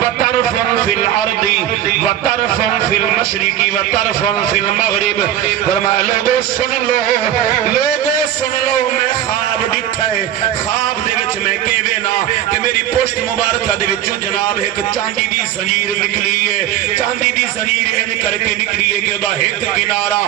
وطرف فی الارض وطرف فی المشرق وطرف فی المغرب. فرمایا لوگو سن لو میں خواب ڈٹھا ہے. خواب دے وچ میں کہوے نا کہ میری پشت مبارکہ دے وچوں جناب ایک چاندی دی زنجیر نکلی ہے. چاندی دی زنجیر ان کر کے نکلی ہے کہ دا ایک کنارہ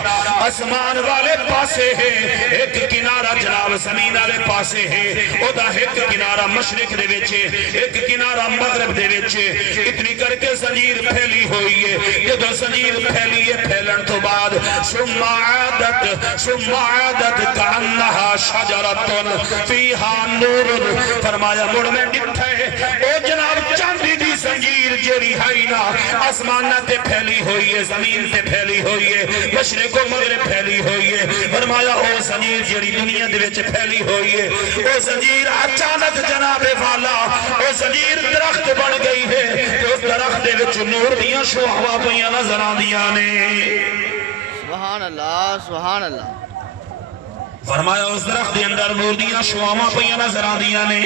آسمان والے پاسے ہے, ایک کنارہ جناب زمین والے پاسے ہے, او دا ایک کنارہ مشرق دے وچ ہے, ایک کنارہ مغرب دے وچ ہے. اتنی کر کے زنجیر پھیلی ہوئی ہے. جدو زنجیر پھیلی ہے, پھیلن تو بعد ثم عادت کانہا شجرۃ فیہا نور. فرمایا مڑ میں ڈٹھا ہے او جناب چاندی دی زنجیر جیڑی ہے نا آسمانہ تے پھیلی ہوئی ہے, زمین تے پھیلی ہوئی ہے, مشرق و مغرب پھیلی ہوئی ہے. فرمایا او زنجیر جیڑی دنیا دے وچ پھیلی ہوئی ہے, او زنجیر اچانک جناب والا او زنجیر درخت بن گئی ہے. تو اس درخت دے وچ نور دیاں شعاعاں پیاں نظر آندیاں نے. سبحان اللہ سبحان اللہ. فرمایا اس درخت دے اندر نور دیاں شعاعاں پیاں نظر آندیاں نے.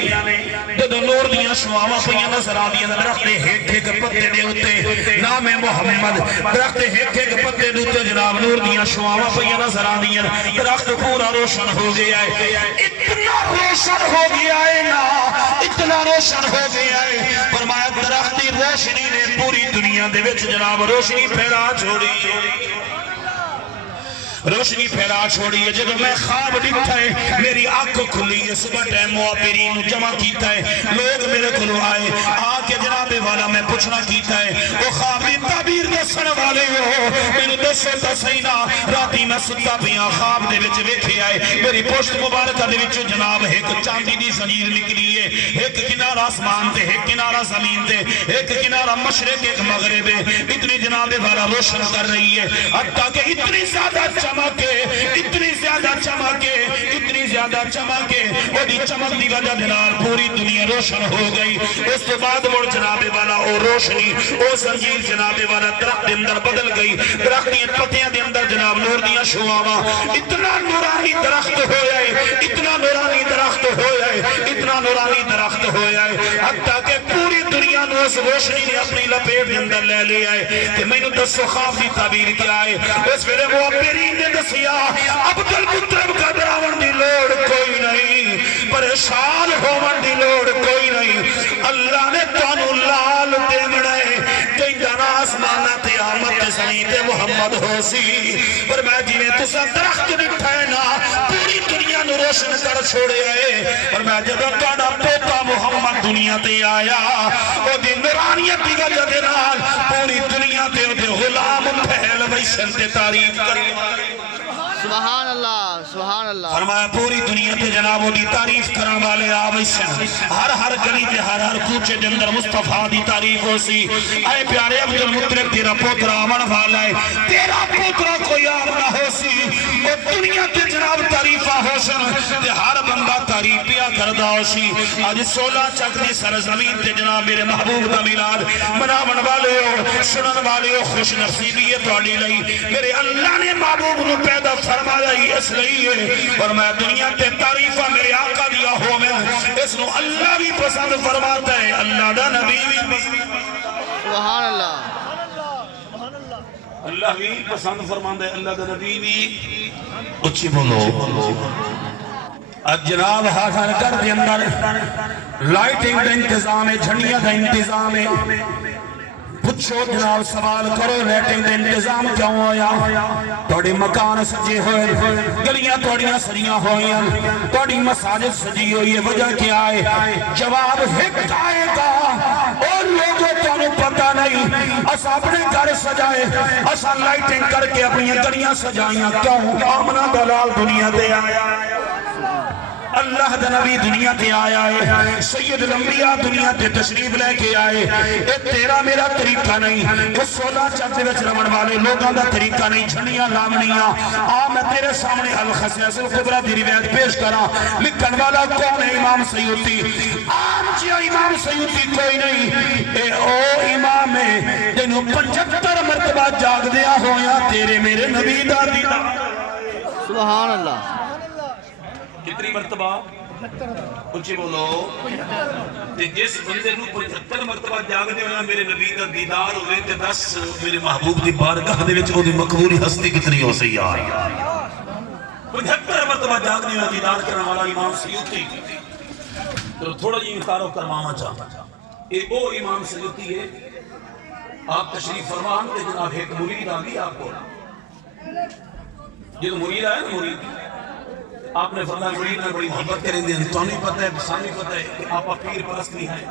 جدو نور دیاں شعاعاں پیاں نظر آندیاں درخت دے ایک پتے دے اوتے نام محمد, درخت ایک پتے دے اوتے جناب نور دیاں شعاعاں پیاں نظر آندیاں. درخت پورا روشن ہو گیا ہے, اتنا روشن ہو گیا ہے نا, اتنا روشن ہو گیا ہے. فرمایا درخت دی روشنی نے پوری دنیا دے وچ جناب روشنی پھیلا چھوڑی, روشنی پھیلا چھوڑی ہے. جب میں خواب ڈٹھا ہے میری آنکھ کھلی ہے, صبح ٹائم معابرین جمع کیتا ہے, لوگ میرے کلو آئے آ کے جناب والا میں پوچھنا کیتا ہے وہ خواب دی تعبیر دسن والے ہو میرے دسو تسینا. راتی میں ستا پیاں خواب دے وچ ویکھے آئے میری پشت مبارکہ دے وچ جناب ایک چاندی دی زنجیر نکلی ہے, ایک کنارہ آسمان تے, ایک کنارہ زمین تے, ایک کنارہ مشرق ایک مغرب ہے. اتنی جناب والا روشن کر رہی ہے حتیٰ کہ اتنی زیادہ چمکے, اتنی زیادہ چمکے, اتنی زیادہ چمکے وہ دی چمک دی وجہ دلال پوری دنیا روشن ہو گئی. اس تو بعد مڑ جناب والا او روشنی او زنجیر جناب والا درخت دے اندر بدل گئی. درخت دی پتیاں دے اندر جناب نور دیاں شعاعاں, اتنا نورانی درخت ہویا ہے, اتنا نورانی درخت ہویا ہے, اتنا نورانی درخت ہویا ہے حتیٰ کہ پوری دنیا نو اس روشنی نے اپنی لپیٹ دے اندر لے لیا ہے. کہ میں نے دسو خواب دی تعبیر کیا ہے. اس میرے معابرین نے دسیا عبد المطلب کا دراون دی لوڑ کوئی نہیں, پریشان ہون دی لوڑ کوئی نہیں. اللہ نے تانو لال دے مڑے کئی جانا آسمانہ تے آمد تے سنی تے محمد ہو سی. پر میں جی نے تسا درخت ڈٹھا ہے نا پوری دنیا نو روشن کر چھوڑے آئے. اور میں جب تانا پوتا محمد دنیا تے آیا او دی نورانیت دی وجہ دے نال پوری دنیا تے او دے غلام پھیل ویسن تے تعریف کری. سبحان اللہ سبحان اللہ. فرمایا پوری دنیا تے جناب دی تعریف کرن والے آویسن, ہر ہر گلی تے ہر ہر کوچے دے اندر مصطفیٰ دی تعریف ہو سی. اے پیارے عبد المطلب تیرا پوترا آمن والا ہے, تیرا پوترا کوئی آم نہ ہو سی. او دنیا تے جناب تعریفہ ہو سن تے ہر بندہ تعریف پیا کردہ ہو سی. آج 16 چک دی سرزمین تے جناب میرے محبوب دا میلاد مناون والے ہو, سنن والے ہو, خوش نصیبی ہے تواڈی لئی. میرے اللہ نے محبوب نو پیدا فرمایا ہی اس لئی ہے. اور میں دنیا تے تعریفہ میرے آقا دیا ہو میں اس نو اللہ بھی پسند فرماتا ہے, اللہ دا نبی بھی پسند. سبحان اللہ. اللہ بھی پسند فرماتا ہے, اللہ دا نبی بھی. اچھی بولو. جناب ہر گھر دے اندر لائٹنگ دا انتظام ہے, جھنڈیاں دا انتظام ہے. پوچھو جناب سوال کرو لائٹنگ دا انتظام کیوں ہویا؟ توڑی مکان سجے ہوئے, گلیاں توڑیاں سریاں ہوئیاں, توڑی مساجد سجی ہوئی ہے, وجہ کیا ہے؟ جواب ہک آئے گا اور لوگوں تو پتہ نہیں. اسا اپنے گھر سجائے, اسا لائٹنگ کر کے اپنی گلیاں سجائیاں کیوں؟ آمنہ دلال دنیا دے آیا, اللہ دا نبی دنیا تے آیا ہے, سید الانبیاء دنیا تے تشریف لے کے آئے. اے تیرا میرا طریقہ نہیں, اس 16 چک دے وچ رمن والے لوگاں دا طریقہ نہیں. جھنڈیاں لامنیاں میں تیرے سامنے الخصیص الکبریٰ دی روایت پیش کرا. لکھن والا کون ہے؟ امام سیوطی. عام جی امام سیوطی کوئی نہیں, اے او امام ہے جنہوں 75 مرتبہ جاگ دیا ہویا تیرے میرے نبی دا دیدہ. سبحان اللہ. کتنی مرتبہ؟ اچھی بولو تے جس بندے نو 75 مرتبہ جاگ دے ہونا میرے نبی دا دیدار ہوئے تے دس میرے محبوب دی بارگاہ دے وچ او دی مقبولی ہستی کتنی ہو سی یار 75 مرتبہ جاگ دے ہونا دیدار کرنے والا امام سیوطی تو تھوڑا جی تعارف کروانا چاہتا اے او امام سیوطی ہے آپ تشریف فرمان تے جناب ایک مرید آ گئی آپ کو یہ تو مرید آیا نا مرید آپ نے فرمایا مرید میں بڑی محبت کریں دیں تو نہیں پتہ ہے سانی پتہ ہے کہ آپ پیر پرست نہیں ہیں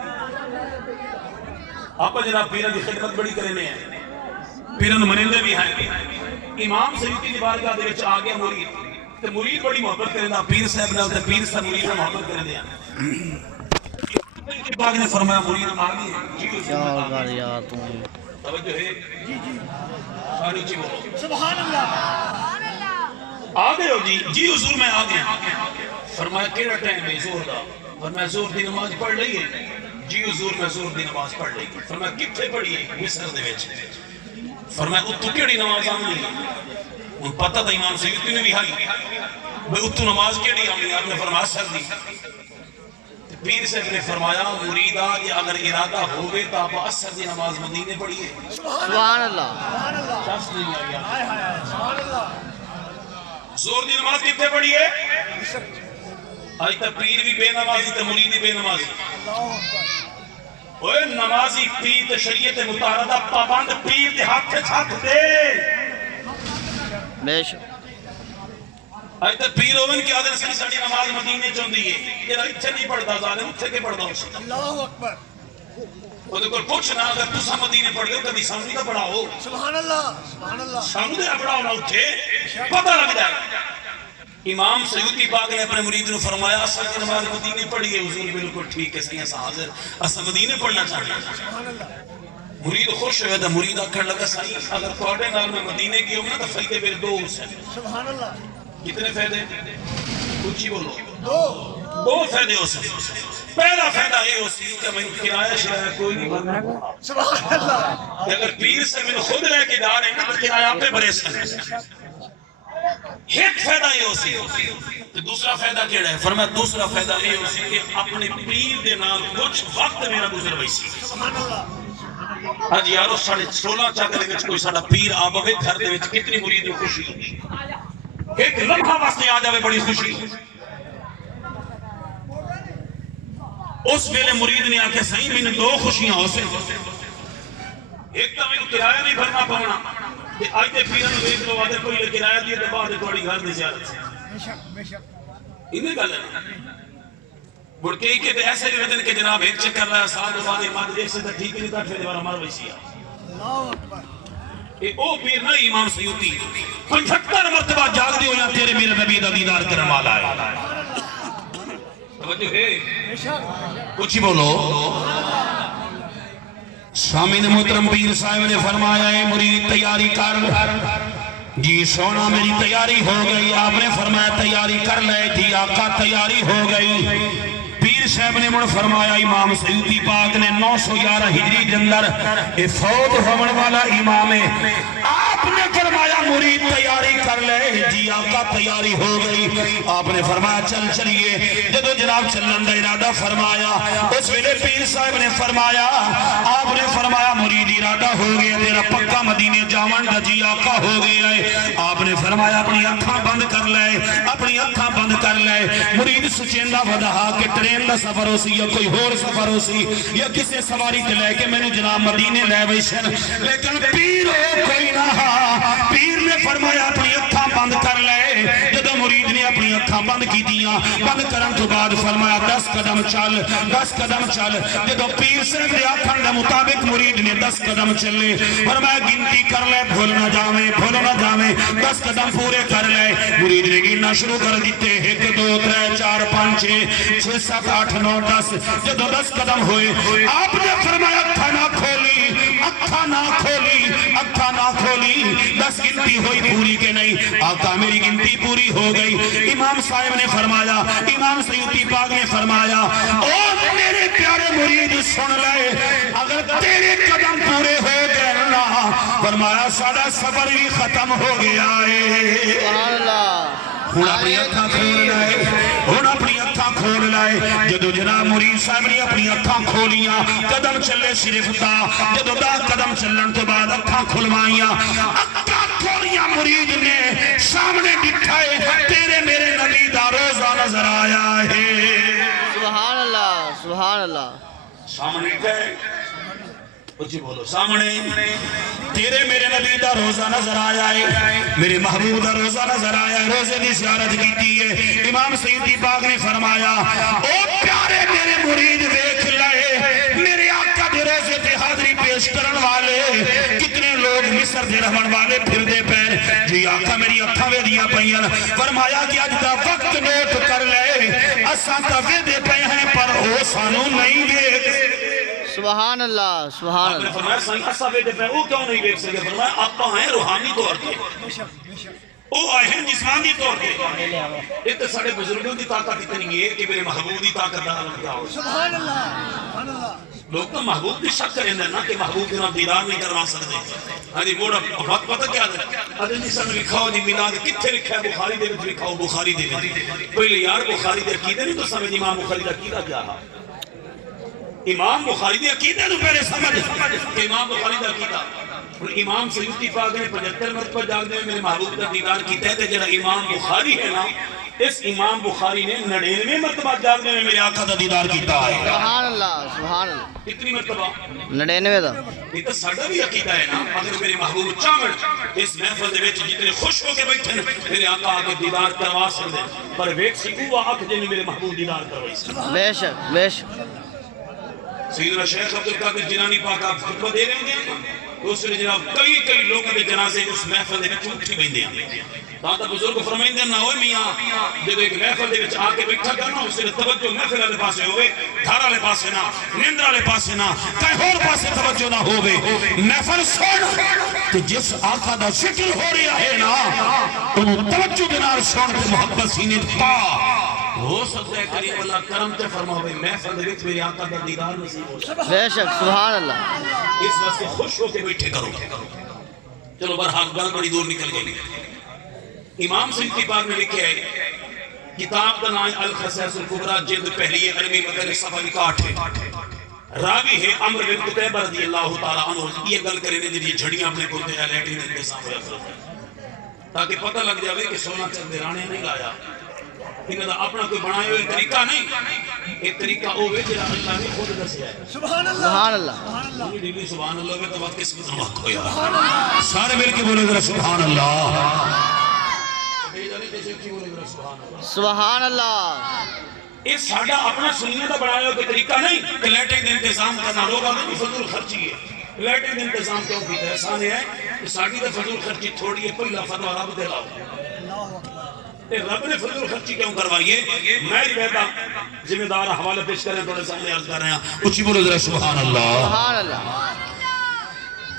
آپ جناب پیران کی خدمت بڑی کرنے ہیں پیران منندے بھی ہیں امام سیوطی کی بارگاہ دے وچ آ گیا مرید تے مرید بڑی محبت کریں دیں پیر صاحب نال تے پیر صاحب مرید میں محبت کریں دیں باغ نے فرمایا مرید آ گئی یا تم توجہ ہے جی جی ساری چی بولو سبحان اللہ آ گئے ہو جی جی حضور میں آ گیا فرمایا کیڑا ٹائم ہے زور دا فرمایا زور دی نماز پڑھ لئی ہے جی حضور میں زور دی نماز پڑھ لئی فرمایا کتھے پڑھی ہے مصر دے وچ فرمایا اتو کیڑی نماز آمنی ان پتہ تھا امام سیوطی نے بھی ہائی بھئی اتو نماز کیڑی آمنی آپ نے فرمایا سر دی پیر صاحب نے فرمایا مرید آج اگر ارادہ ہوگے تو آپ اثر دی نماز مدینے پڑھیے سبحان اللہ شخص نہیں آیا زور دی نماز کتنے پڑھیے آج تک پیر بھی بے نمازی تو مرید بھی بے نمازی اوہ نمازی پیر تے شریعت متعارضہ پابند پیر دے ہاتھ چھت دے بے شک آج تک پیر ہوئن کی آدھر سنی ساڑی نماز مدینے چوندی ہے یہ اتھے نہیں پڑھتا ظالم اتھے کے پڑھتا ہوں اللہ اکبر وہ دیکھو پوچھنا اگر تُسا مدینے پڑھ گئے کبھی سامنے کا پڑھاؤ سبحان اللہ سبحان اللہ سامنے کا پڑھاؤ نہ اتھے پتہ لگ جائے امام سیوطی پاک نے اپنے مرید نے فرمایا اصل کی نماز مدینے پڑھی ہے حضور بالکل ٹھیک ہے صحیح ایسا حاضر اصل مدینے پڑھنا چاہیے مرید خوش ہوئے تھا مرید آکھر لگا صحیح اگر توڑے نال میں مدینے کی ہوں نا تو فائدے میرے دو اس ہیں سبحان اللہ کتنے فائدے کچھ ہی بولو دو فائدے ہو سکتے پہلا فائدہ یہ ہو سکتا کہ میں کرایہ شرایہ کوئی نہیں بھرنا سبحان اللہ اگر پیر سے میں خود لے کے جا رہے ہیں تو کرایہ آپ پہ بھرے سکتے ایک فائدہ یہ ہو سکتا دوسرا فائدہ کیڑا ہے فرمایا دوسرا فائدہ یہ ہو سکتا کہ اپنے پیر دے نام کچھ وقت میرا گزر ویسی سبحان اللہ آج یارو 16.5 چاکر وچ کوئی ساڑا پیر آبوے گھر دے وچ کتنی مرید خوشی ایک لمحہ واسطے آ جاوے بڑی خوشی اس ویلے مرید نے آکے صحیح میں نے دو خوشیاں ہو سے ایک تو میں کرایہ نہیں بھرنا پاؤنا کہ آج تے پیرن ویک لو آدھے کوئی کرایہ دیئے تو بعد توڑی گھر دی زیادت سے بے شک بے شک انہیں گل ہے بڑھتے ہی کہ ایسے بھی ویدن کہ جناب ایک چکر رہا سال بعد ایمان دیکھ سے ٹھیک نہیں تھا پھر دوبارہ مار ویسی اللہ اکبر او پیر نہ امام سیوطی 75 مرتبہ جاگ دیو یا تیرے میرے نبی دا دیدار کرنے والا ہے توجہ ہے بے شک کچھ ہی بولو سامین محترم پیر صاحب نے فرمایا ہے مرید تیاری کر جی سونا میری تیاری ہو گئی آپ نے فرمایا تیاری کر لے جی آقا تیاری ہو گئی پیر صاحب نے مڑ فرمایا امام سیوطی پاک نے 911 ہجری جندر فوت ہونے والا امام ہے آپ نے فرمایا مرید تیاری کر لے جی آقا تیاری ہو گئی آپ نے فرمایا چل چلیے جدو جناب چلن دا ارادہ فرمایا اس ویلے پیر صاحب نے فرمایا آپ نے فرمایا مرید ارادہ ہو گیا تیرا پکا مدینے جاون دا جی آقا ہو گیا ہے آپ نے فرمایا اپنی اکھاں بند کر لے اپنی اکھاں بند کر لے مرید سچیندہ ودہا کہ ٹرین دا سفر ہو سی یا کوئی اور سفر ہو سی یا کسی سواری تے لے کے میں نے جناب مدینے لے ویشن لیکن پیر ہو کوئی نہ پیر نے فرمایا اپنی اکھاں بند کر لے جدو مرید نے اپنی اکھاں بند کی دیاں بند کرن تو بعد فرمایا 10 قدم چل جدو پیر سے نے آکھن دے مطابق مرید نے 10 قدم چلے فرمایا گنتی کر لے بھول نہ جاویں 10 قدم پورے کر لے مرید نے گننا شروع کر دیتے 1 2 3 4 5 6 7 8 9 10 جدو 10 قدم ہوئے آپ نے فرمایا اکھاں نہ کھولی 10 گنتی ہوئی پوری کے نہیں آقا میری گنتی پوری ہو گئی امام صاحب نے فرمایا امام سیوطی پاک نے فرمایا او میرے پیارے مرید سن لے اگر تیرے قدم پورے ہو گئے نا فرمایا ساڑا سفر بھی ختم ہو گیا ہے سبحان اللہ ہن اپنی اکھاں کھول لائے ہن اپنی اکھاں کھول لائے جدو جناب مرید صاحب نے اپنی اکھاں کھولیاں قدم چلے صرف دا جدو دا قدم چلن تو بعد اکھاں کھلوائیاں اکھاں کھولیاں مرید نے سامنے دکھائے تیرے میرے نبی دا روزہ نظر آیا ہے سبحان اللہ سبحان اللہ سامنے گئے اچھی بولو سامنے تیرے میرے نبی دا روزہ نظر آیا ہے میرے محبوب دا روزہ نظر آیا ہے روزے دی زیارت کیتی ہے امام سیدی پاک نے فرمایا او پیارے میرے مرید ویکھ لائے میرے آقا دے روزے تے حاضری پیش کرن والے کتنے لوگ مصر دے رہن والے پھر دے پیر جی آقا میری اکھاں وے دیاں پئیاں فرمایا کہ اج دا وقت نوٹ کر لے اساں تے وے دے پئے ہیں پر او سانو نہیں ویکھ سبحان اللہ سبحان آپ نے اللہ فرمایا سائیں اسا ویدے پہ وہ کیوں نہیں دیکھ سکے فرمایا آپ ہیں روحانی طور پہ وہ آئے ہیں جسمانی طور پہ ایک تو سارے بزرگوں کی طاقت اتنی ہے کہ میرے محبوب کی طاقت نہ ہو سبحان اللہ سبحان اللہ لوگ تو محبوب کی شک کریں نا کہ محبوب کے نام دیدار نہیں کروا سکتے ہاں موڑا وقت پتہ کیا ہے اگر جس نے لکھاؤ جی میلاد کتنے لکھا ہے بخاری دے وچ لکھاؤ بخاری دے وچ پہلے یار بخاری دے عقیدے نہیں تو سمجھ امام بخاری دا عقیدہ کیا ہے امام بخاری دے عقیدے نو پہلے سمجھ امام بخاری دا عقیدہ امام سیوطی پاک نے 75 مرتبہ جاگ دے میرے محبوب کا دیدار کیتا ہے تے جڑا امام بخاری ہے نا اس امام بخاری نے 99 مرتبہ جاگ دے میرے آقا دا دیدار کیتا ہے سبحان اللہ سبحان اللہ کتنی مرتبہ 99 دا یہ تو ساڈا بھی عقیدہ ہے نا اگر میرے محبوب چاہن اس محفل دے وچ جتنے خوش ہو کے بیٹھے ہیں میرے آقا آ کے دیدار کروا سکتے پر ویکھ سکو وا آنکھ جن میرے محبوب دیدار کروائی بے شک بے شک سیدنا شیخ عبدالقادر جیلانی پاک آپ خطبہ دے رہے ہیں دوسرے جناب کئی لوگوں کے جنازے اس محفل دے وچ اٹھی بیندے ہیں تاں بزرگ فرمائندے نہ ہوئے میاں جب ایک محفل دے وچ آ کے بیٹھا کرنا اس نے توجہ محفل والے پاسے ہوئے دھار والے پاسے نہ نیندر والے پاسے نہ کہیں اور پاسے توجہ نہ ہوئے محفل سن کہ جس آقا دا ذکر ہو رہا ہے نا انہوں توجہ دنار سن کے محبت سینے پا ہو سکتا ہے کریم اللہ کرم تے فرماوے محفل دے وچ میرے آقا دا دیدار نصیب ہو سکتا بے شک سبحان اللہ اس واسطے خوش ہو کے بیٹھے کرو چلو برحال گل بڑی دور نکل گئی امام سیوطی پاک نے لکھے ہے کتاب کا نام الخصائص الکبریٰ جلد پہلی علمی مدر صفحہ 61 ہے راوی ہے عمر بن قتیبہ رضی اللہ تعالیٰ عنہ یہ گل کرنے دے لیے جھڑیاں اپنے کو دیا لیٹرین انتظام ہوا کرتا تاکہ پتہ لگ جاوے کہ سونا چند رانے نہیں لایا انہاں دا اپنا کوئی بنائے ہوئے طریقہ نہیں ایک طریقہ ہوئے جہاں اللہ نے خود دسیا ہے سبحان اللہ سبحان اللہ سبحان اللہ ڈیلی سبحان اللہ میں تو وقت کس قدر وقت ہو یا سارے مل کے بولے ذرا سبحان اللہ سبحان اللہ یہ ساڑھا اپنا سننے کا بنایا کوئی طریقہ نہیں کہ لائٹنگ دے انتظام کرنا لوگ آگے فضل خرچی ہے لائٹنگ دے انتظام کیوں بھی احسان ہے کہ ساڑھی دے فضل خرچی تھوڑی ہے پہلا فتوہ رب دے لاؤ رب نے فضل خرچی کیوں کروائیے میں بیٹا ذمہ دار حوالے پیش کریں تھوڑے سامنے عرض کر رہے ہیں اچھی بولو ذرا سبحان اللہ سبحان اللہ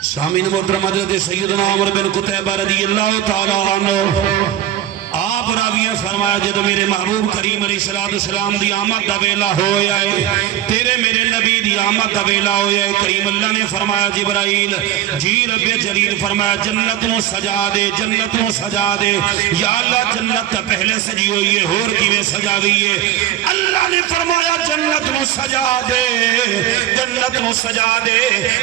سامین محترم حضرت سیدنا عمر بن قتیبہ رضی اللہ تعالیٰ عنہ آپ راویہ فرمایا جدو میرے محبوب کریم علیہ السلام دی آمد دا ویلا ہویا ہے تیرے میرے نبی دی آمد دا ویلا ہویا ہے کریم اللہ نے فرمایا جبرائیل جی رب جلیل فرمایا جنت نو سجا دے جنت نو سجا دے یا اللہ جنت تا پہلے سجی ہوئی ہے ہور کیویں سجا ہوئی ہے اللہ نے فرمایا جنت نو سجا دے جنت نو سجا دے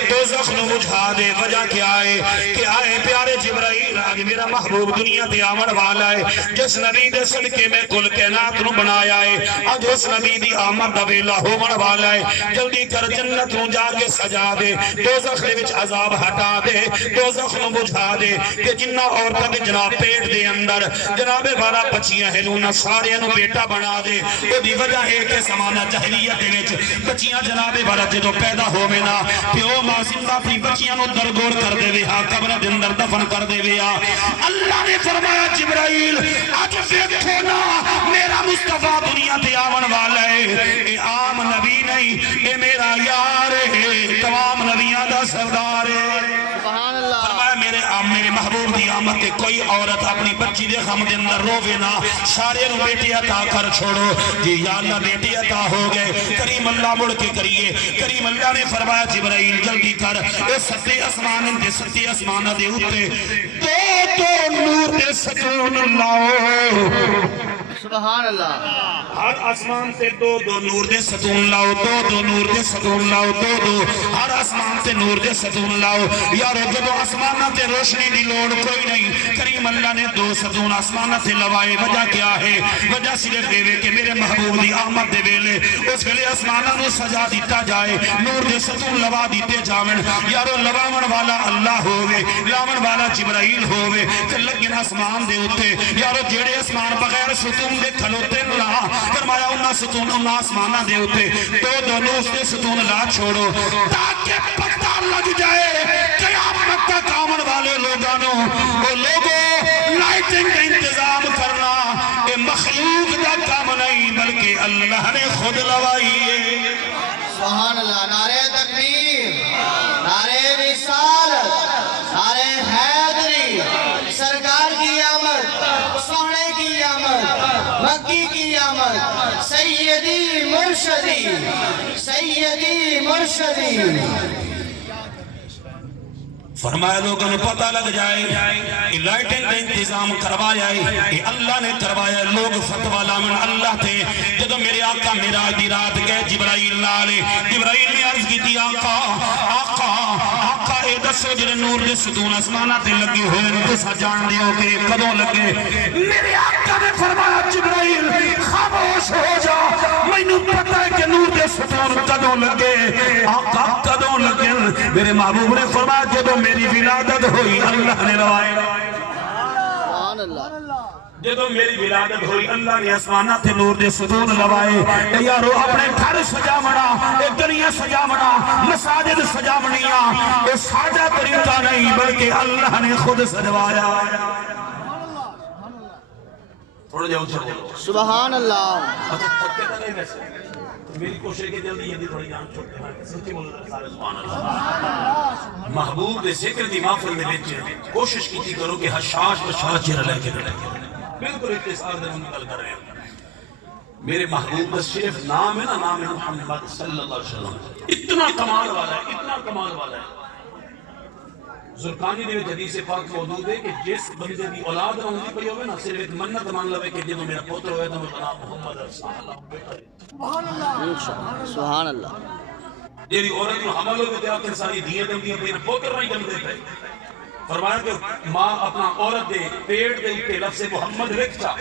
دوزخ نو بجھا دے وجہ کیا ہے کہ آئے پیارے جبرائیل آگے میرا محبوب دنیا تے آمد والا ہے جس نبی دے صدقے میں کل کائنات نو بنایا ہے اج اس نبی دی آمد دا ویلا ہون والا ہے جلدی کر جنت نو جا کے سجا دے دوزخ دے وچ عذاب ہٹا دے دوزخ نو بجھا دے کہ جنہ عورتاں دے جناب پیٹ دے اندر جناب والا بچیاں ہیں انہاں سارے نو بیٹا بنا دے او دی وجہ ہے کہ زمانہ جاہلیت دے وچ بچیاں جناب والا جدوں پیدا ہووے نا پیو ماں زندہ اپنی بچیاں نو درگور کر دے ہا قبر دے اندر دفن کر دے اللہ نے فرمایا جبرائیل آج دیکھو نا میرا مصطفیٰ دنیا تے آون والا ہے اے عام نبی نہیں اے میرا یار ہے تمام نبیاں دا سردار ہے سبحان اللہ فرمایا میرے محبوب دی آمد تے کوئی عورت اپنی بچی دے غم دے اندر رووے نا سارے نو بیٹی عطا کر چھوڑو جی یا اللہ بیٹی عطا ہو گئے کریم اللہ مڑ کے کریے کریم اللہ نے فرمایا جبرائیل جلدی کر اے ستے اسمان دے ستے اسمان دے اوتے دو دو نور دے ستون لاؤ سبحان اللہ ہر آسمان سے دو دو نور دے ستون لاؤ دو دو نور دے ستون لاؤ دو دو ہر آسمان سے نور دے ستون لاؤ یارو جب آسمانہ تے روشنی دی لوڑ کوئی نہیں کریم اللہ نے دو ستون آسمانہ سے لوائے وجہ کیا ہے وجہ صرف دے کہ میرے محبوب دی آمد دے ویلے اس ویلے آسمانہ نو سجا دیتا جائے نور دے ستون لوا دیتے جاون یارو لواون والا اللہ ہووے لاون والا جبرائیل ہووے کہ لگن آسمان دے ہوتے یارو جیڑے آسمان بغیر ستون دے کھلوتے نہ فرمایا انہا ستون انہا آسمانہ دے ہوتے دو دو نوز دے ستون لا چھوڑو تاکہ پتہ لگ جائے قیامت کا کامن والے لوگانوں وہ لوگوں لائٹنگ کا انتظام کرنا یہ مخلوق دا کام نہیں بلکہ اللہ نے خود لوائی ہے سبحان اللہ نعرہ تکبیر نعرہ رسالت نعرہ حیدری سرکار کی آمد سونے کی آمد مکی کی آمد سیدی مرشدی فرمایا لوگوں نے پتہ لگ جائے کہ لائٹنگ کا انتظام کروایا ہے یہ اللہ نے کروایا لوگ فتوہ لامن اللہ تھے جدو میرے آقا میراج دی رات گئے جبرائیل نالے جبرائیل نے عرض کی تھی آقا اے دسو جنہیں نور دے ستون آسمانہ تے لگے ہوئے ان کو سجان دیو کہ کدوں لگے میرے آقا نے فرمایا جبرائیل خاموش ہو جا میں نے پتہ ہے کہ نور دے ستون کدوں لگے آقا کدوں لگے میرے محبوب نے فرمایا جدو میری ولادت ہوئی اللہ نے روائے سبحان اللہ جدو میری ولادت ہوئی اللہ نے آسمانہ تھے نور دے ستون لوائے اے یارو اپنے گھر سجا منا اے گلیاں سجا منا مساجد سجا منیاں اے ساجہ طریقہ نہیں بلکہ اللہ نے خود سجوایا تھوڑا جاؤ چلو سبحان اللہ اچھا تھکے تھا نہیں ویسے میری کوشش کی جلدی یہ تھوڑی جان چھوٹے ہیں سچی بول رہے سارے سبحان اللہ محبوب دے ذکر دی محفل میں بیچے کوشش کی کرو کہ حشاش بشاش چہرہ لے کے بالکل اختصار دے منتقل کر رہے ہیں میرے محبوب کا صرف نام ہے نا نام ہے محمد صلی اللہ علیہ وسلم اتنا کمال والا ہے اتنا کمال والا ہے زرقانی نے حدیث پاک موجود ہے کہ جس بندے دی اولاد نہ ہوندی پئی ہوئے نا صرف ایک منت مان لوے کہ جدوں میرا پوتر ہوئے تو میرا نام محمد رسول اللہ بیٹا ہے سبحان اللہ جیڑی عورت نو حمل ہوئے تے آخر ساری دیاں دندیاں پئی پوتر نہیں جمدے پئے فرمایا کہ ماں اپنا عورت دے پیٹ دے تے لفظ محمد لکھتا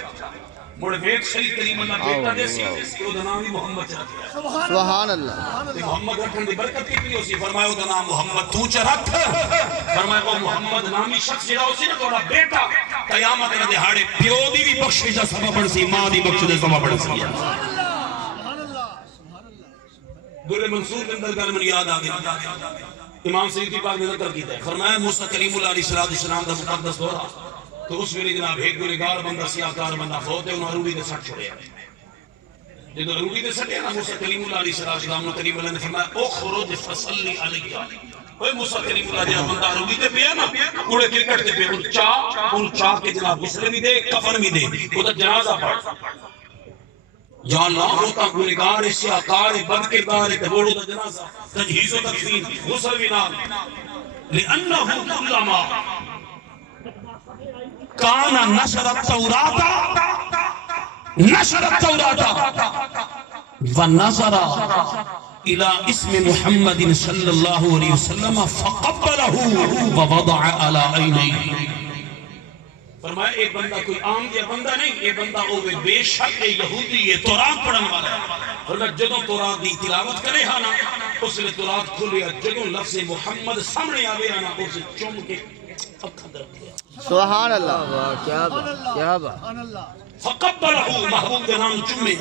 مڑ ویک صحیح کریم اللہ بیٹا دے سی او دا نام ہی محمد رکھیا سبحان اللہ محمد رکھن دی برکت کتنی ہوسی فرمایا او دا نام محمد تو چ رکھ فرمایا او محمد نامی شخص جڑا ہوسی نا تہاڈا بیٹا قیامت دے دہاڑے پیو دی بھی بخشش دا سبب بن سی ماں دی بخشش دا سبب بن سی در منصور کے اندر گل من یاد آ گیا امام سیدی پاک نے ذکر کیتا ہے فرمایا موسیٰ کلیم اللہ علیہ السلام دا مقدس دورہ تو اس ویلے جناب ایک گنہگار بندہ سیاہکار بندہ فوت ہے انہوں عروبی دے سٹ چھوڑے جدو عروبی دے سٹے نا موسیٰ کلیم اللہ علیہ السلام نے کلیم اللہ نے فرمایا اخرج فصلی علیہ اوے موسیٰ کلیم اللہ جناب بندہ عروبی دے پیا نا اوڑے کرکٹ دے پیا ان چاہ کے جناب غسل بھی دے کفن بھی دے وہ تا جنازہ پڑھ یا اللہ ہوتا گنہگار سیاہکار بد کردار بوڑو دا جنازہ تجہیز و تکفین غسل بھی نام لئنہو کلما کانا نشر التوراتا ونظر الى اسم محمد صلی اللہ علیہ وسلم فقبلہ ووضع على عینیہ فرمایا ایک بندہ کوئی عام دیا بندہ نہیں یہ بندہ ہوئے بے شک یہودی یہ تورات پڑھن والا ہے فرمایا جدوں تورات دی تلاوت کرے ہانا اس لئے تورات کھولیا جدوں لفظ محمد سامنے آوے آنا اسے چوم کے اکھا درک دیا سبحان اللہ کیا بات کیا بات فقبلہ محبوب کے نام چمے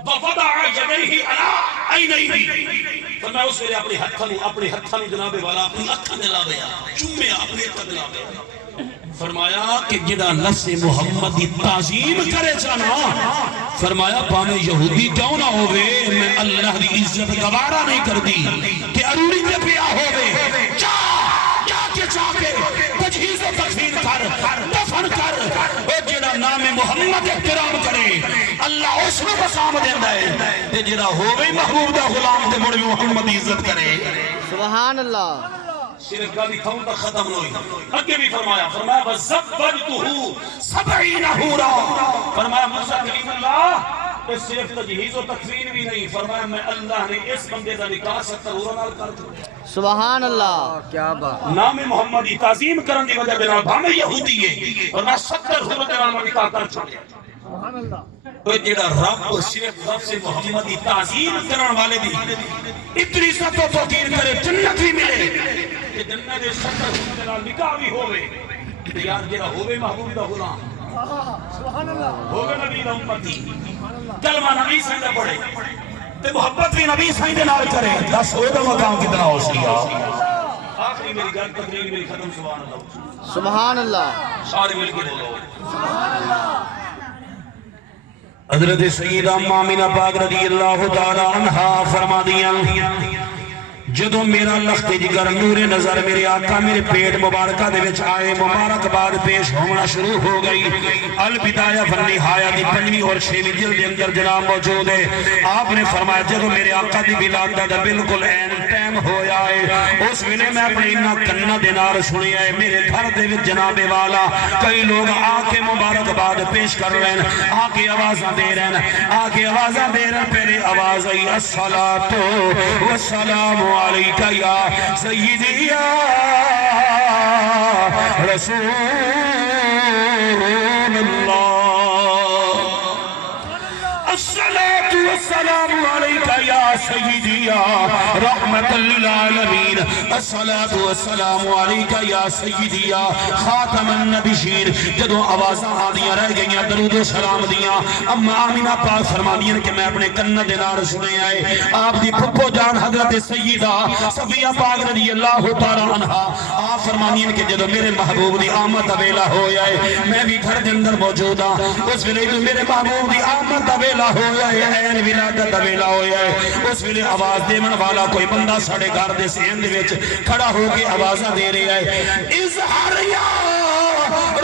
وَفَدَعَ جَبَيْهِ عَلَىٰ عَيْنَيْهِ فرمایا اس ویلے اپنے ہتھاں جناب والا اپنی اکھاں دلا بیا چمے اپنی اکھاں دلا بیا فرمایا کہ جدا لفظ محمد دی تعظیم کرے چانا فرمایا پانے یہودی کیوں نہ ہوئے میں اللہ دی عزت گوارا نہیں کر دی کہ اروڑی دے پیا ہوئے جا کے تجہیز و تکفین کر دفن کر اور جدا نام محمد احترام کرے اللہ اس میں بسام دیندہ ہے کہ جدا ہوئے محبوب دا غلام دے مڑی محمد عزت کرے سبحان اللہ صرف گالی کھاؤں تک ختم ہوئی. اگے بھی فرمایا وَزَبَّرْتُهُ 70 حورا. فرمایا موسیٰ کلیم اللہ اس صرف تجہیز و تکفین بھی نہیں، فرمایا میں اللہ نے اس بندے کا نکاح 70 حورا نال کر دیا. سبحان اللہ کیا بات نام محمدی تعظیم کرن دی وجہ دے نال بھاویں یہودی ہے اور میں 70 حورا دے نال نکاح کر چھوڑیا. سبحان اللہ. تو جیڑا رب صرف لفظ محمدی تعظیم کرن والے دی اتنی عزت و توقیر کرے جنت بھی ملے کہ جنت دے 70 حورا دے نال نکاح بھی ہوے. تے یار جیڑا ہوے محبوب دا غلام سبحان اللہ. ہوگا نبی دا امتی کلمہ نبی سائیں دا پڑھے تے محبت بھی نبی سائیں دے نال کرے. دس او دا مقام کتنا ہو سی. آخری میری گل تقریر میری ختم. سبحان اللہ سبحان اللہ سارے مل کے بولو. سبحان اللہ. حضرت سیدہ آمینہ پاک رضی اللہ تعالی عنہا فرما دیا جدو میرا لخت جگر نور نظر میرے آقا میرے پیٹ مبارکہ دے وچ آئے مبارک بعد پیش ہونا شروع ہو گئی. البدایہ والنہایہ دی 5ویں اور 6ویں جلد اندر جناب موجود ہے. آپ نے فرمایا جدو میرے آقا دی ولادت دا بالکل عین ٹائم ہویا ہے اس ویلے میں اپنے انہاں کناں دے نال سنیا ہے میرے گھر دے وچ جناب والا کئی لوگ آ کے مبارک بعد پیش کر رہے ہیں آ کے آوازاں دے رہے ہیں آ کے آوازاں دے رہے ہیں. پہلے آواز آئی الصلاۃ والسلام علیکہ یا سیدی یا رسول اللہ. الصلاۃ والسلام علیکہ یا سیدی یا رحمت للعالمین. الصلاۃ والسلام علیکہ یا سیدی یا خاتم النبیین. جدو آوازاں آدیاں رہ گئیاں درود و سلام دیاں اما آمینہ پاک فرمانیاں کہ میں اپنے کنہ دے نال سنے آئے آپ دی پھپھو جان حضرت سیدہ صفیہ پاک رضی اللہ تعالی عنہا آپ فرمانیاں کہ جدو میرے محبوب دی آمد دا ویلا ہو جائے میں بھی گھر دے اندر موجود ہاں اس ویلے جو میرے محبوب دی آمد دا ویلا ہو جائے این ولادت دا ویلا ہو جائے اس ویلے آواز دیون والا کوئی بندہ ساڑے گھر دے سین دے وچ کھڑا ہو کے آوازاں دے رہا ہے اظہر یا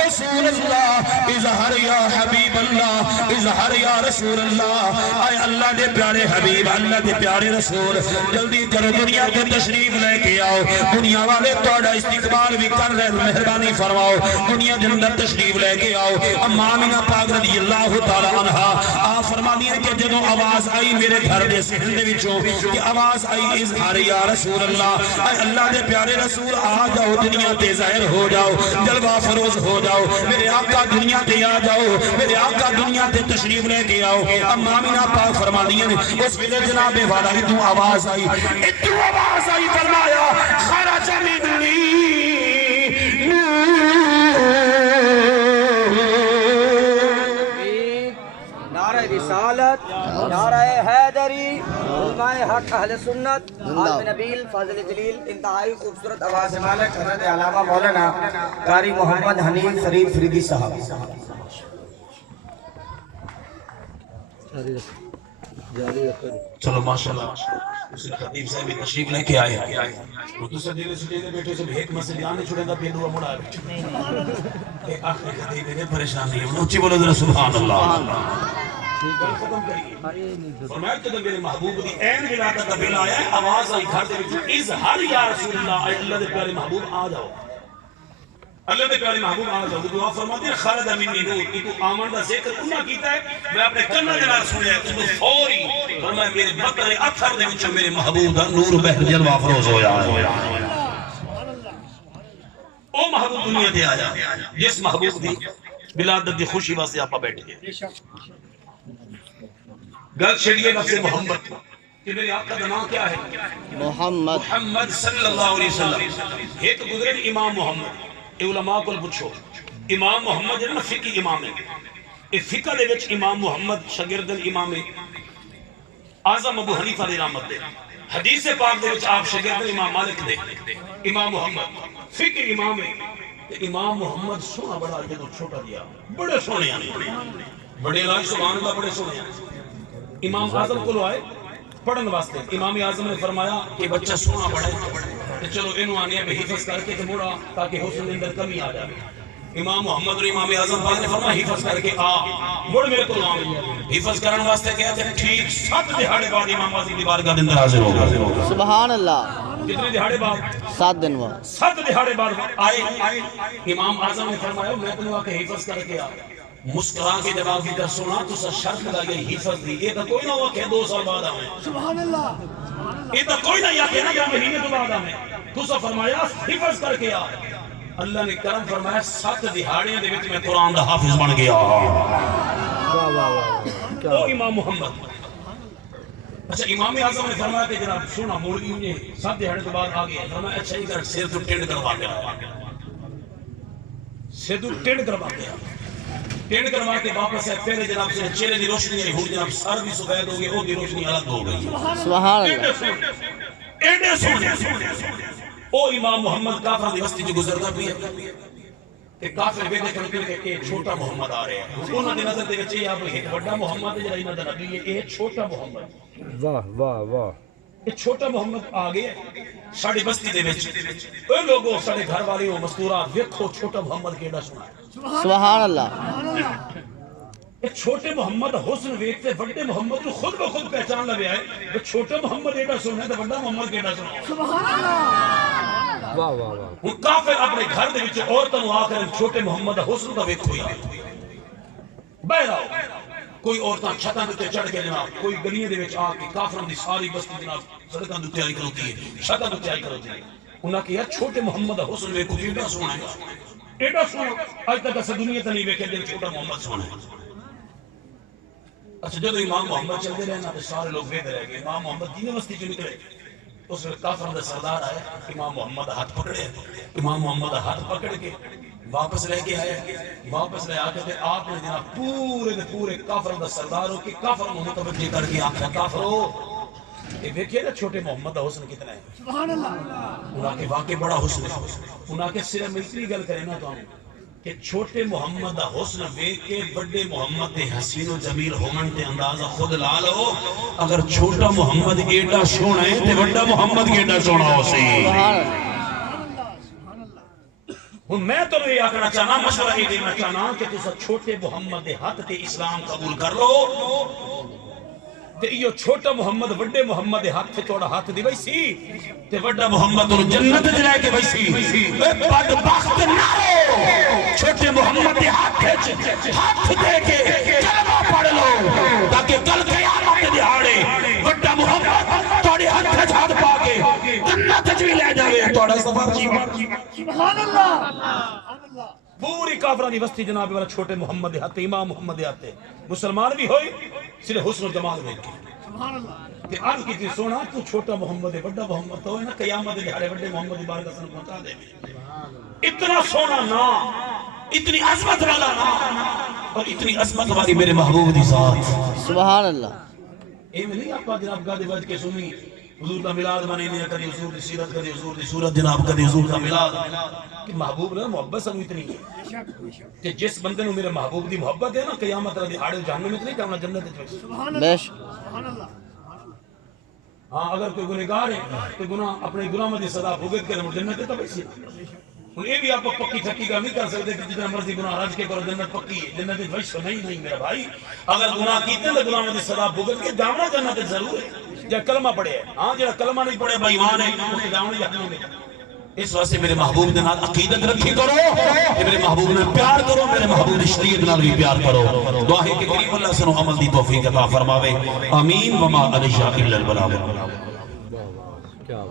رسول اللہ اظہر یا حبیب اللہ اظہر یا رسول اللہ. آئے اللہ دے پیارے حبیب اللہ دے پیارے رسول جلدی کرو دنیا کے تشریف لے کے آؤ. دنیا والے توڑا استقبال بھی کر رہے مہربانی فرماؤ دنیا دے اندر تشریف لے کے آؤ. اما آمینہ پاک رضی اللہ تعالی عنہا آپ فرما دیا کہ جدو آواز آئی میرے گھر دے سہن دے وچوں کہ آواز آئی اظہر یا رسول اللہ. آئے اللہ دے پیارے رسول آ جاؤ دنیا تے ظاہر ہو جاؤ جلوہ فروز ہو جاؤ میرے آقا دنیا تے آ جاؤ میرے آقا دنیا تے تشریف لے کے آؤ. اما آمینہ پاک فرما دیا نے اس ویلے جناب والا اتو آواز آئی فرمایا خرج منی نعرہ رسالت نعرہ حیدری علماء حق اہل سنت عالم نبیل فاضل جلیل انتہائی خوبصورت آواز مالک حضرت علامہ مولانا قاری محمد حنیف فرید فریدی صاحب. چلو ماشاءاللہ خطیب صاحب تشریف لے کے آئے تو سجدے سے بیٹھے سے ایک مسئلہ جان نہیں چھوڑے گا پہلو مڑا ہے ایک آخری خطیب نے پریشان نہیں ہے اونچی بولو ذرا سبحان اللہ. فرمایا کہ میرے محبوب دی عین ولادت دا ویلا آیا ہے آواز آئی گھر دے وچ اظہر یا رسول اللہ. اللہ دے پیارے محبوب آ جاؤ اللہ دے پیارے محبوب آ جاؤ. دعا فرماتے ہیں خالد منی نور تو آمن دا ذکر انہاں کیتا ہے میں اپنے کنہ دے نال سنیا تو فوری فرمایا میرے بطن اثر دے وچ میرے محبوب دا نور بہر جلوہ افروز ہویا ہے. او محبوب دنیا تے آیا جس محبوب دی ولادت دی خوشی واسطے آپا بیٹھے ہیں. گل چھڑیے لفظ محمد کہ میرے آقا کا نام کیا ہے محمد صلی اللہ علیہ وسلم. ایک گزرے امام محمد علماء کو پوچھو امام محمد ہے نا فقہ امام ہے یہ فقہ دے وچ امام محمد شاگرد امام اعظم ابو حنیفہ دی رحمت دے حدیث پاک دے وچ آپ شاگرد امام مالک دے امام محمد فقہ امام ہے. امام محمد سونا بڑا جدو چھوٹا دیا بڑے سونے ہیں بڑے راج سبحان اللہ بڑے سونے ہیں. امام اعظم کو آئے پڑھن واسطے امام اعظم نے فرمایا کہ بچہ سونا پڑھے چلو انہوں آنے میں حفظ کر کے موڑا تاکہ حسن اندر کمی آ جائے. امام محمد اور امام اعظم پاک نے فرمایا حفظ کر کے مڑ میرے کو آنے حفظ کرن واسطے کہتے ہیں ٹھیک 7 دہاڑے بعد امام اعظم دی بارگاہ دے اندر حاضر ہو گئے. سبحان اللہ. کتنے دہاڑے بعد 7 دن بعد 7 دہاڑے بعد آئے امام اعظم نے فرمایا میں تمہیں آکے حفظ کر کے آ مسکرا کے جواب کی کر سنا تو سا شرط لگا گئی حفظ دی یہ تو کوئی نہ ہوا کہ 2 سال بعد آئیں سبحان اللہ یہ تو کوئی نہ یا کہنا یا مہینے تو بعد آئیں تو سا فرمایا حفظ کر کے آ اللہ نے کرم فرمایا 7 دہاڑیاں دے وچ میں قرآن دا حافظ بن گیا او امام محمد اچھا امام اعظم نے فرمایا کہ جناب سونا مولوی مجھے 7 دہاڑے کے بعد آ گیا فرمایا اچھا ہی کر سر تو ٹینڈ کروا کے سر تو ٹینڈ کروا کے ٹینڈ کروا کے واپس ہے پہلے جناب سے چہرے دی روشنی آئی ہوں جناب سر بھی سفید ہو گئے وہ دی روشنی الگ ہو گئی سبحان اللہ ایڈے سونے او امام محمد کافر دی وسطی جو گزرتا بھی ہے کہ کافر بیدے کرتے کہ ایک چھوٹا محمد آ رہے ہیں انہوں نے نظر دے گئے آپ ایک بڑا محمد ہے جرہی نظر نبی ہے ایک چھوٹا محمد واہ واہ واہ ایک چھوٹا محمد آگے ساڑھے بستی دے وچ اے لوگوں ساڑھے گھر والے ہو مستورات ویکھو چھوٹا محمد کیڑا سنا ہے سبحان اللہ ایک چھوٹے محمد حسن ویکھتے بڑے محمد کو خود بخود پہچان لگے آئے وہ چھوٹا محمد ایڈا سنا ہے تو بڑا محمد کیڑا سنا ہے سبحان اللہ واہ واہ واہ وہ کافر اپنے گھر دے وچ عورتاں نو آ کر چھوٹے محمد حسن دا ویکھو یا باہر آؤ کوئی عورتاں چھتاں تے چڑھ کے جناب کوئی گلیاں دے وچ آ کے کافراں دی ساری بستی جناب سڑکاں تے آئی کروتی ہے چھتاں تے آئی کروتی ہے انہاں کہ یار چھوٹے محمد حسن ویکھو کیڑا سونا ہے ایڈا سونا اج تک اس دنیا تے نہیں ویکھے جے چھوٹا محمد سونا ہے اچھا جب امام محمد چلتے رہے نا تو سارے لوگ ویدے رہ گئے امام محمد جینے وستی جو نکلے اس وقت کافر دا سردار آیا امام محمد ہاتھ پکڑے امام محمد ہاتھ پکڑ کے واپس رہ کے آئے واپس رہ آتے تھے آپ نے جناب پورے دے پورے کافر دا سردار ہو کہ کافر کو متوجہ کر کے آنکھا کافر ہو یہ دیکھئے نا چھوٹے محمد دا حسن کتنا ہے سبحان اللہ انہاں کے واقع بڑا حسن ہے انہاں کے صرف میں اتنی گل کرے نا تو ہم کہ چھوٹے محمد دا حسن ویکھ کے بڑے محمد دے حسین و جمیل ہومن تے اندازہ خود لا لو اگر چھوٹا محمد ایڈا سونا ہے تے بڑا محمد ایڈا سونا ہو سی سبحان اللہ ہن میں تو یہ آکھنا چاہنا مشورہ یہ دینا چاہنا کہ تسا چھوٹے محمد دے ہاتھ تے اسلام قبول کر لو تے یہ چھوٹا محمد بڑے محمد دے ہاتھ تے توڑا ہاتھ دی وئی سی تے بڑا محمد انہوں جنت دے لائے کے وئی سی بدبخت نہ ہو چھوٹے محمد دے ہاتھ دے کے کلمہ پڑھ لو تاکہ کل قیامت دہاڑے بڑا محمد توڑے ہاتھ ہاتھ پا کے جنت بھی لے جاوے توڑا سفر کی سبحان اللہ سبحان اللہ پوری کافرہ دی وسطی جناب والا چھوٹے محمد دے ہاتھ امام محمد دے ہاتھ مسلمان بھی ہوئی صرف حسن و جمال میں سبحان اللہ کہ آج کی تھی سونا تو چھوٹا محمد ہے بڑا محمد تو ہے نا قیامت دہاڑے بڑے محمد دی بارگاہ سن پہنچا دے اتنا سونا نا اتنی عظمت والا نا اور اتنی عظمت والی میرے محبوب دی ذات سبحان اللہ اے میں نہیں آپ جناب گاہ دے بج کے سنی حضور کا ملاد بنے نہیں کدی حضور دی سیرت کدی حضور دی صورت جناب کدی حضور کا ملاد کہ محبوب نے محبت سنو اتنی ہے کہ جس بندے نو میرے محبوب دی محبت ہے نا قیامت دی ہاڑے جہنم میں نہیں جانا جنت وچ سبحان بے اللہ شک سبحان اللہ ہاں اگر کوئی گنہگار ہے تو گناہ اپنے گناہ دی سزا بھگت کے جنت ہے تو ویسی ہن یہ بھی آپ پکی ٹھکی کا نہیں کر سکتے کہ جتنا مرضی گناہ رج کے کرو جنت پکی ہے جنت ویسے نہیں میرا بھائی اگر گناہ کیتے تو گناہ دی سزا بھگت کے جانا جنت ضرور ہے جے کلمہ پڑھے ہے ہاں جڑا کلمہ نہیں پڑھے بے ایمان ہے وہ جانا جہنم میں اس واسطے میرے محبوب دے نال عقیدت رکھی کرو کہ میرے محبوب نے پیار کرو میرے محبوب دی شریعت نال بھی پیار کرو دعا ہے کہ کریم اللہ سنو عمل دی توفیق عطا فرماوے آمین وما علیہ الا البلاغ کیا